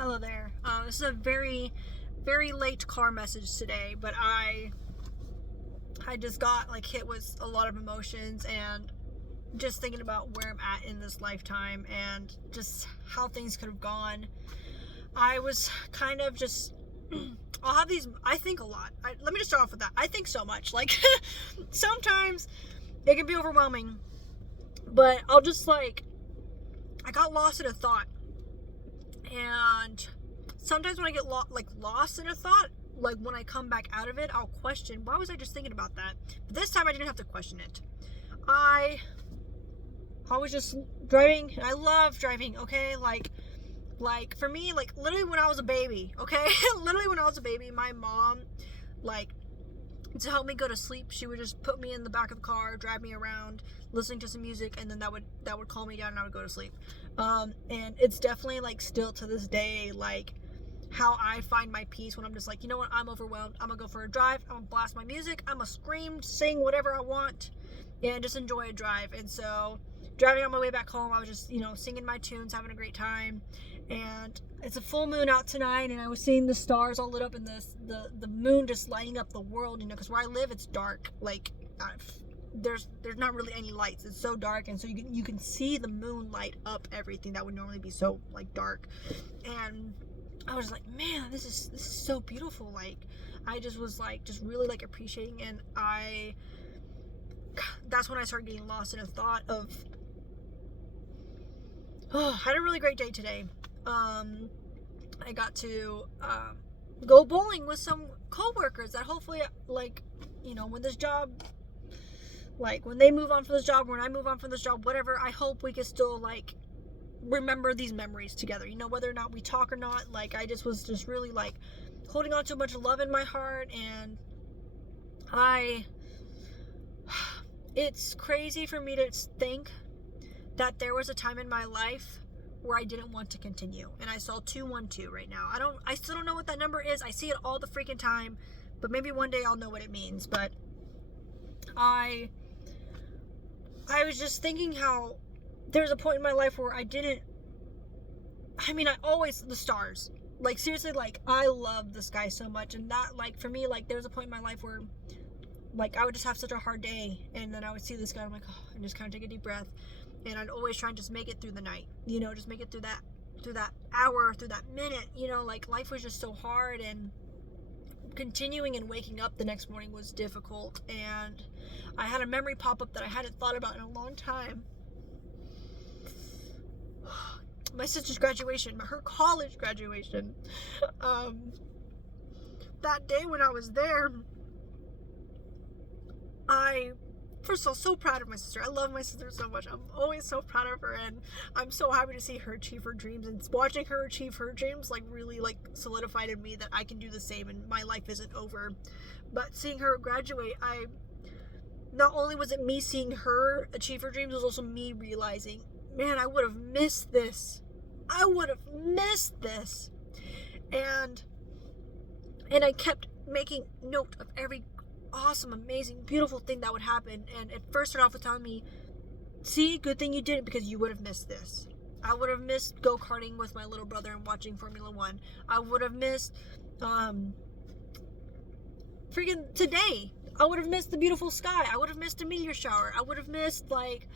Hello there. This is a very, very late car message today, but I just got like hit with a lot of emotions and just thinking about where I'm at in this lifetime and just how things could have gone. I was kind of just I'll have these. I think a lot. Let me just start off with that. I think so much. Like sometimes it can be overwhelming, but I'll just I got lost in a thought. And sometimes when I get lost in a thought, like when I come back out of it, I'll question, why was I just thinking about that? But this time I didn't have to question it. I I was just driving. I love driving, okay? Like for me, like literally when I was a baby, okay? Literally when I was a baby, my mom, like, to help me go to sleep, she would just put me in the back of the car, drive me around, listening to some music, and then that would calm me down and I would go to sleep. And it's definitely like still to this day like how I find my peace when I'm just like, you know what, I'm overwhelmed. I'm gonna go for a drive. I'm gonna blast my music. I'm gonna scream, sing, whatever I want, and just enjoy a drive. And so, driving on my way back home, I was just singing my tunes, having a great time. And it's a full moon out tonight, and I was seeing the stars all lit up, and the moon just lighting up the world. Because where I live, it's dark. Like there's not really any lights. It's so dark, and so you can see the moon light up everything that would normally be so like dark. And I was like, man, this is so beautiful. Like I just was like just really like appreciating, and that's when I started getting lost in a thought of, oh, I had a really great day today. I got to go bowling with some coworkers that hopefully, like, when this job, like when they move on from this job, when I move on from this job, whatever, I hope we can still like remember these memories together. Whether or not we talk or not. Like I just was just really like holding on to a bunch of love in my heart, and it's crazy for me to think that there was a time in my life where I didn't want to continue. And I saw 212 right now. I still don't know what that number is. I see it all the freaking time, but maybe one day I'll know what it means. But I was just thinking how there's a point in my life where I always, the stars. Like seriously, like I love the sky so much, and that, like, for me, like there was a point in my life where like I would just have such a hard day, and then I would see the sky, and I'm like, oh, and just kind of take a deep breath. And I'd always try and just make it through the night, just make it through that hour, through that minute, like life was just so hard, and continuing and waking up the next morning was difficult. And I had a memory pop up that I hadn't thought about in a long time. My sister's graduation, her college graduation. That day when I was there, first of all, so proud of my sister. I love my sister so much. I'm always so proud of her, and I'm so happy to see her achieve her dreams. And watching her achieve her dreams like really like solidified in me that I can do the same, and my life isn't over. But seeing her graduate, not only was it me seeing her achieve her dreams, it was also me realizing, man, I would have missed this. I would have missed this. And I kept making note of every awesome, amazing, beautiful thing that would happen. And it first started off with telling me, see, good thing you didn't, because you would have missed this. I would have missed go-karting with my little brother and watching Formula One. I would have missed freaking today. I would have missed the beautiful sky. I would have missed a meteor shower. I would have missed, like,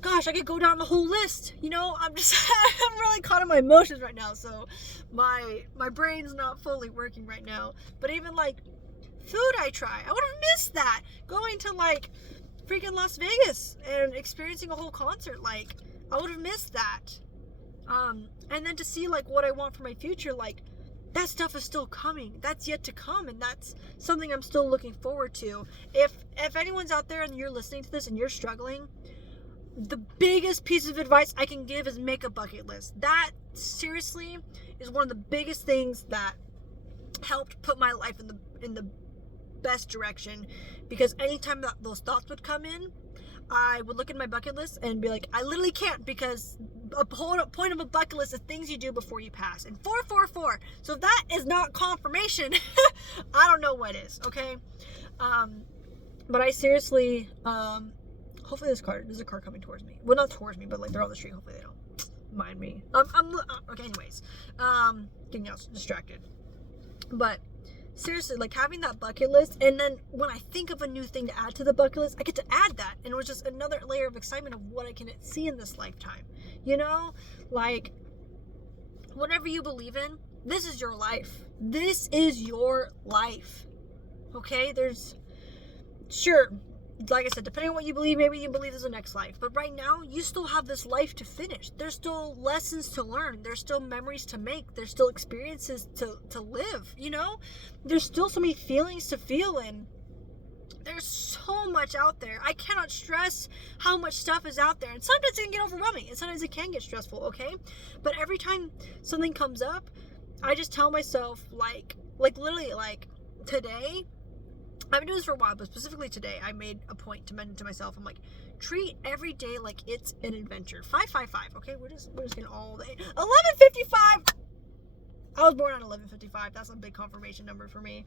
gosh, I could go down the whole list. I'm just I'm really caught in my emotions right now, so my brain's not fully working right now. But even like food I try, I would have missed that. Going to like freaking Las Vegas and experiencing a whole concert, like I would have missed that. And then to see like what I want for my future, like that stuff is still coming. That's yet to come, and that's something I'm still looking forward to. If anyone's out there and you're listening to this and you're struggling, the biggest piece of advice I can give is make a bucket list. That seriously is one of the biggest things that helped put my life in the best direction, because anytime that those thoughts would come in, I would look at my bucket list and be like, I literally can't, because a point of a bucket list is things you do before you pass. And 444. So if that is not confirmation, I don't know what is, okay? But I seriously, hopefully there's a car coming towards me. Well, not towards me, but like they're on the street. Hopefully they don't. mind me. Okay. Anyways, getting else distracted. But seriously, like having that bucket list, and then when I think of a new thing to add to the bucket list, I get to add that, and it was just another layer of excitement of what I can see in this lifetime. You know, like whatever you believe in, this is your life. This is your life. Okay, sure, like I said, depending on what you believe, maybe you believe there's a next life. But right now, you still have this life to finish. There's still lessons to learn. There's still memories to make. There's still experiences to live, you know? There's still so many feelings to feel, and there's so much out there. I cannot stress how much stuff is out there. And sometimes it can get overwhelming, and sometimes it can get stressful, okay? But every time something comes up, I just tell myself, like literally, like, today, I've been doing this for a while, but specifically today, I made a point to mention to myself, I'm like, treat every day like it's an adventure. 555, okay? We're just getting all day. 11:55. I was born on 11:55. That's a big confirmation number for me.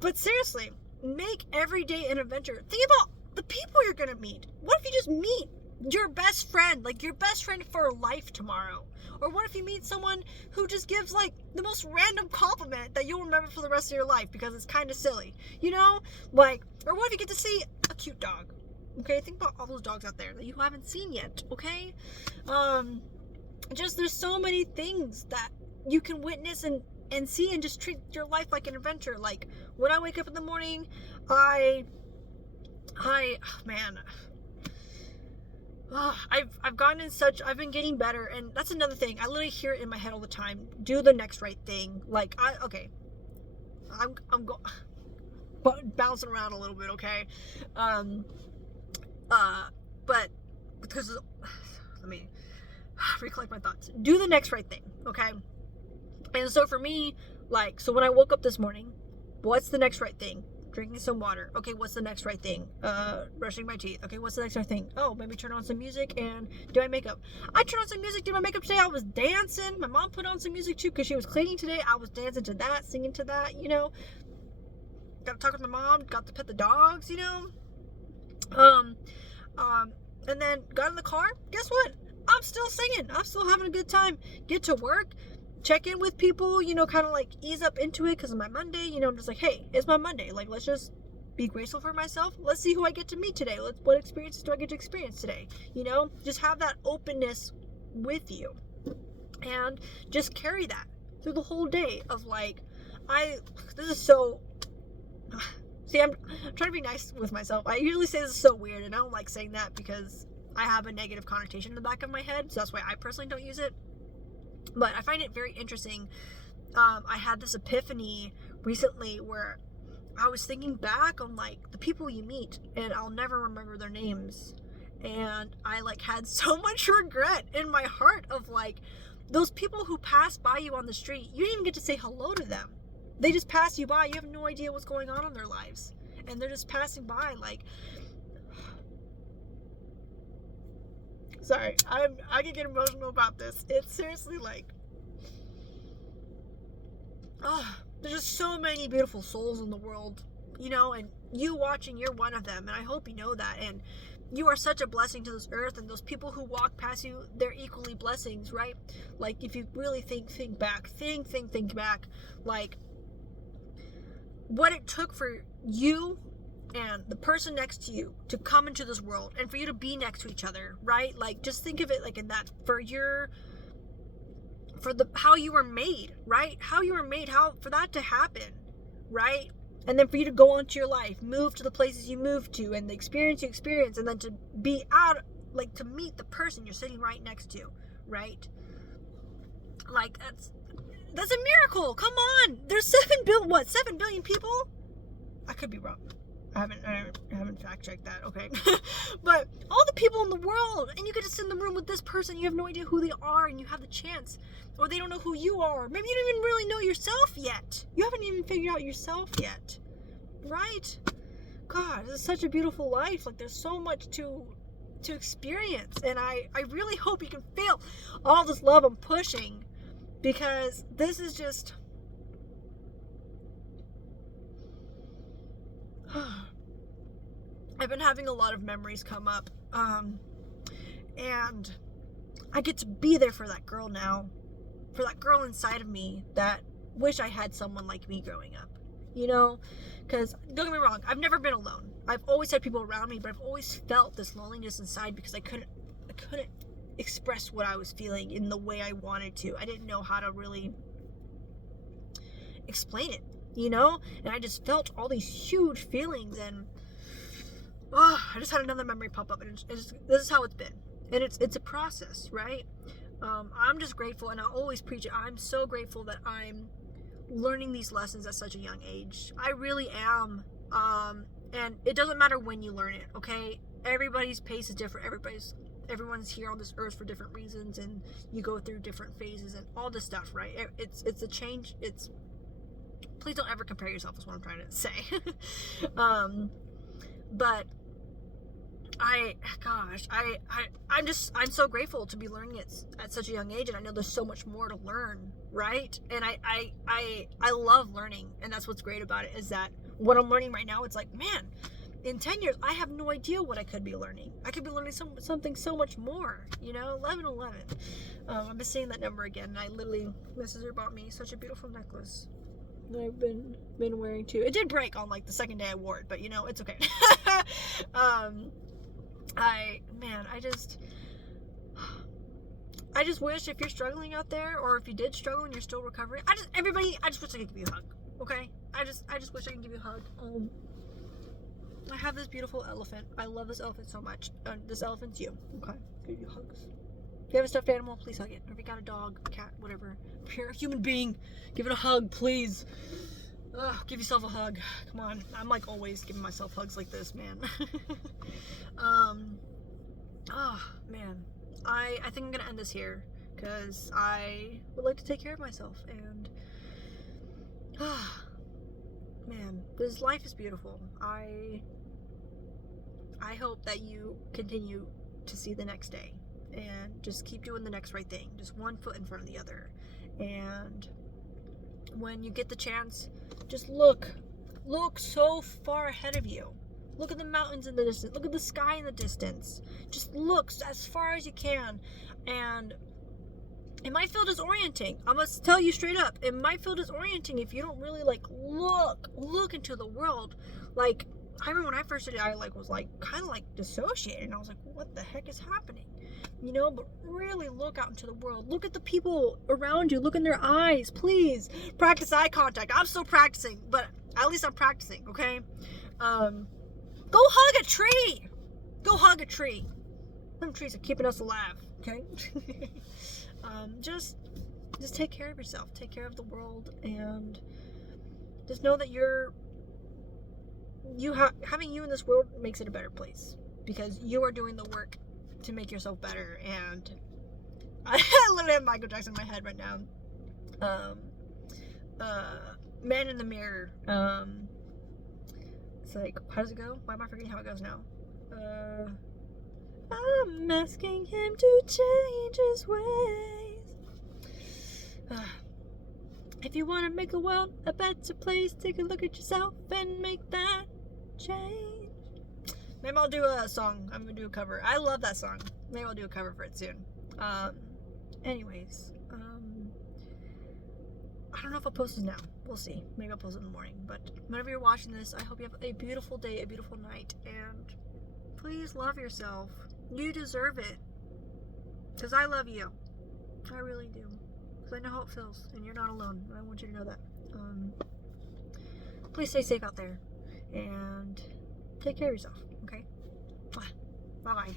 But seriously, make every day an adventure. Think about the people you're gonna meet. What if you just meet your best friend, like your best friend for life tomorrow? Or what if you meet someone who just gives like the most random compliment that you'll remember for the rest of your life because it's kind of silly, you know? Like, or what if you get to see a cute dog? Okay, think about all those dogs out there that you haven't seen yet, okay? Just there's so many things that you can witness and see, and just treat your life like an adventure. Like when I wake up in the morning, I've gotten in such, I've been getting better, and that's another thing. I literally hear it in my head all the time. Do the next right thing. Like I'm bouncing around a little bit, okay? But because let me recollect my thoughts. Do the next right thing, okay? And so for me, like, so when I woke up this morning, what's the next right thing? Drinking some water. Okay, what's the next right thing? Brushing my teeth. Okay, what's the next right thing? Oh, maybe turn on some music and do my makeup. I turned on some music, did my makeup today. I was dancing. My mom put on some music too because she was cleaning today. I was dancing to that, singing to that, you know. Got to talk with my mom. Got to pet the dogs, you know. And then got in the car. Guess what? I'm still singing. I'm still having a good time. Get to work. Check in with people, you know, kind of like ease up into it because of my Monday. You know, I'm just like, hey, it's my Monday. Like, let's just be grateful for myself. Let's see who I get to meet today. What experiences do I get to experience today? You know, just have that openness with you and just carry that through the whole day of like, this is so, see, I'm trying to be nice with myself. I usually say this is so weird, and I don't like saying that because I have a negative connotation in the back of my head. So that's why I personally don't use it. But I find it very interesting. I had this epiphany recently where I was thinking back on like the people you meet, and I'll never remember their names. And I like had so much regret in my heart of like those people who pass by you on the street. You didn't even get to say hello to them. They just pass you by. You have no idea what's going on in their lives, and they're just passing by. Like, sorry, I can get emotional about this. It's seriously like, there's just so many beautiful souls in the world, you know, and you watching, you're one of them, and I hope you know that. And you are such a blessing to this earth, and those people who walk past you, they're equally blessings, right? Like, if you really think back, think back, like, what it took for you and the person next to you to come into this world, and for you to be next to each other, right? Like, just think of it like in that, how you were made, right? How you were made, how for that to happen, right? And then for you to go on to your life, move to the places you move to, and the experience you experience, and then to be out, like, to meet the person you're sitting right next to, right? Like, that's a miracle. Come on. There's 7 billion people? I could be wrong. I haven't fact checked that, okay? But all the people in the world, and you get to sit in the room with this person, you have no idea who they are, and you have the chance, or they don't know who you are. Maybe you don't even really know yourself yet. You haven't even figured out yourself yet, right? God, this is such a beautiful life. Like, there's so much to experience, and I really hope you can feel all this love I'm pushing, because this is just... I've been having a lot of memories come up, and I get to be there for that girl now, for that girl inside of me that wish I had someone like me growing up, you know? Because don't get me wrong, I've never been alone. I've always had people around me, but I've always felt this loneliness inside because I couldn't express what I was feeling in the way I wanted to. I didn't know how to really explain it, you know? And I just felt all these huge feelings, and I just had another memory pop up, and this is how it's been. And it's a process, right? I'm just grateful, and I always preach it. I'm so grateful that I'm learning these lessons at such a young age. I really am. And it doesn't matter when you learn it, okay? Everybody's pace is different. Everyone's here on this earth for different reasons, and you go through different phases and all this stuff, right? It's a change. Please don't ever compare yourself, is what I'm trying to say. But I'm so grateful to be learning it at such a young age, and I know there's so much more to learn, right? And I love learning, and that's what's great about it, is that what I'm learning right now, it's like, man, in 10 years, I have no idea what I could be learning. I could be learning something so much more, you know? 1111. I've been saying that number again, and I literally, my sister bought me such a beautiful necklace that I've been wearing too. It did break on like the second day I wore it, but you know, it's okay. I just wish, if you're struggling out there, or if you did struggle and you're still recovering, I just wish I could give you a hug, okay? I just wish I could give you a hug. I have this beautiful elephant. I love this elephant so much. This elephant's you, okay? Give you hugs. If you have a stuffed animal, please hug it. Or if you got a dog, a cat, whatever. If you're a human being, give it a hug, please. Give yourself a hug. Come on. I'm like always giving myself hugs like this, man. Man. I think I'm gonna end this here, because I would like to take care of myself, and man, this life is beautiful. I hope that you continue to see the next day and just keep doing the next right thing, just one foot in front of the other. And when you get the chance, just look so far ahead of you. Look at the mountains in the distance. Look at the sky in the distance. Just look as far as you can. And it might feel disorienting. I'm gonna tell you straight up, it might feel disorienting if you don't really like look into the world. Like, I remember when I first did it, I was kind of dissociated, and I was like, what the heck is happening? You know, but really look out into the world. Look at the people around you. Look in their eyes. Please practice eye contact. I'm still practicing, but at least I'm practicing, okay? Go hug a tree. Go hug a tree. Them trees are keeping us alive, okay? Just take care of yourself. Take care of the world, and just know that having you in this world makes it a better place, because you are doing the work to make yourself better. And I literally have Michael Jackson in my head right now. Man in the Mirror. It's like, how does it go? Why am I forgetting how it goes now? I'm asking him to change his ways. If you want to make the world a better place, take a look at yourself and make that change. Maybe I'll do a song. I'm gonna do a cover. I love that song. Maybe I'll do a cover for it soon. Anyways, I don't know if I'll post this now. We'll see. Maybe I'll post it in the morning. But whenever you're watching this, I hope you have a beautiful day, a beautiful night, and please love yourself. You deserve it. Because I love you. I really do. Because I know how it feels, and you're not alone. I want you to know that. Please stay safe out there, and take care of yourself, okay? Bye-bye.